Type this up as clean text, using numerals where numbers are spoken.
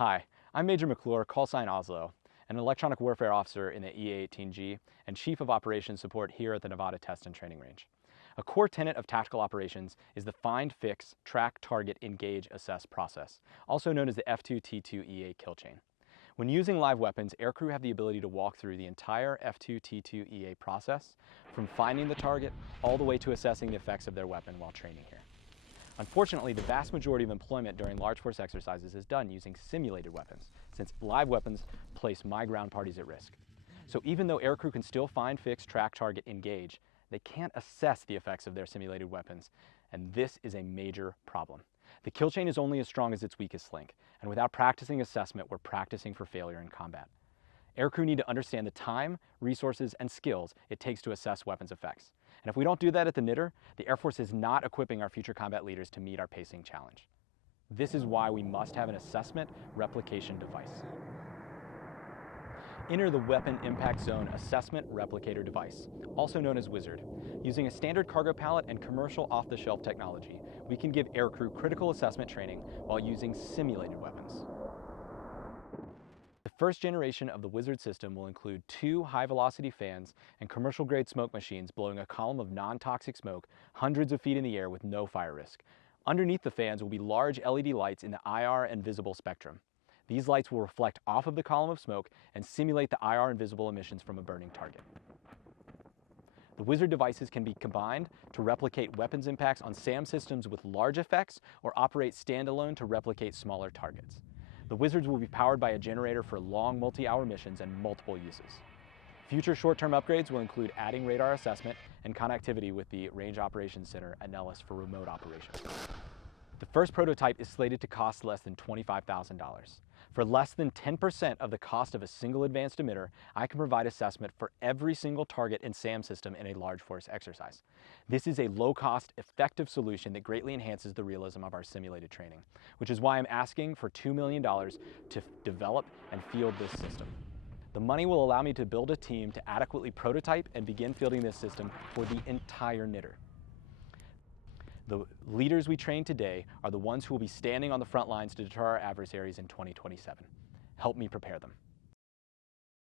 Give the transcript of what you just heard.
Hi, I'm Major McClure, callsign Oslo, an electronic warfare officer in the EA-18G and Chief of Operations Support here at the Nevada Test and Training Range. A core tenet of tactical operations is the find, fix, track, target, engage, assess process, also known as the F2T2EA kill chain. When using live weapons, aircrew have the ability to walk through the entire F2T2EA process, from finding the target all the way to assessing the effects of their weapon while training here. Unfortunately, the vast majority of employment during large force exercises is done using simulated weapons, since live weapons place my ground parties at risk. So even though aircrew can still find, fix, track, target, engage, they can't assess the effects of their simulated weapons, and this is a major problem. The kill chain is only as strong as its weakest link, and without practicing assessment, we're practicing for failure in combat. Aircrew need to understand the time, resources, and skills it takes to assess weapons effects. And if we don't do that at the NTTR, the Air Force is not equipping our future combat leaders to meet our pacing challenge. This is why we must have an assessment replication device. Enter the Weapon Impact Zone Assessment Replicator Device, also known as Wizard. Using a standard cargo pallet and commercial off-the-shelf technology, we can give aircrew critical assessment training while using simulated weapons. The first generation of the Wizard system will include 2 high-velocity fans and commercial-grade smoke machines blowing a column of non-toxic smoke hundreds of feet in the air with no fire risk. Underneath the fans will be large LED lights in the IR and visible spectrum. These lights will reflect off of the column of smoke and simulate the IR and visible emissions from a burning target. The Wizard devices can be combined to replicate weapons impacts on SAM systems with large effects or operate standalone to replicate smaller targets. The Wizards will be powered by a generator for long multi-hour missions and multiple uses. Future short-term upgrades will include adding radar assessment and connectivity with the Range Operations Center at Nellis for remote operations. The first prototype is slated to cost less than $25,000. For less than 10% of the cost of a single advanced emitter, I can provide assessment for every single target and SAM system in a large force exercise. This is a low-cost, effective solution that greatly enhances the realism of our simulated training, which is why I'm asking for $2 million to develop and field this system. The money will allow me to build a team to adequately prototype and begin fielding this system for the entire NTTR. The leaders we train today are the ones who will be standing on the front lines to deter our adversaries in 2027. Help me prepare them.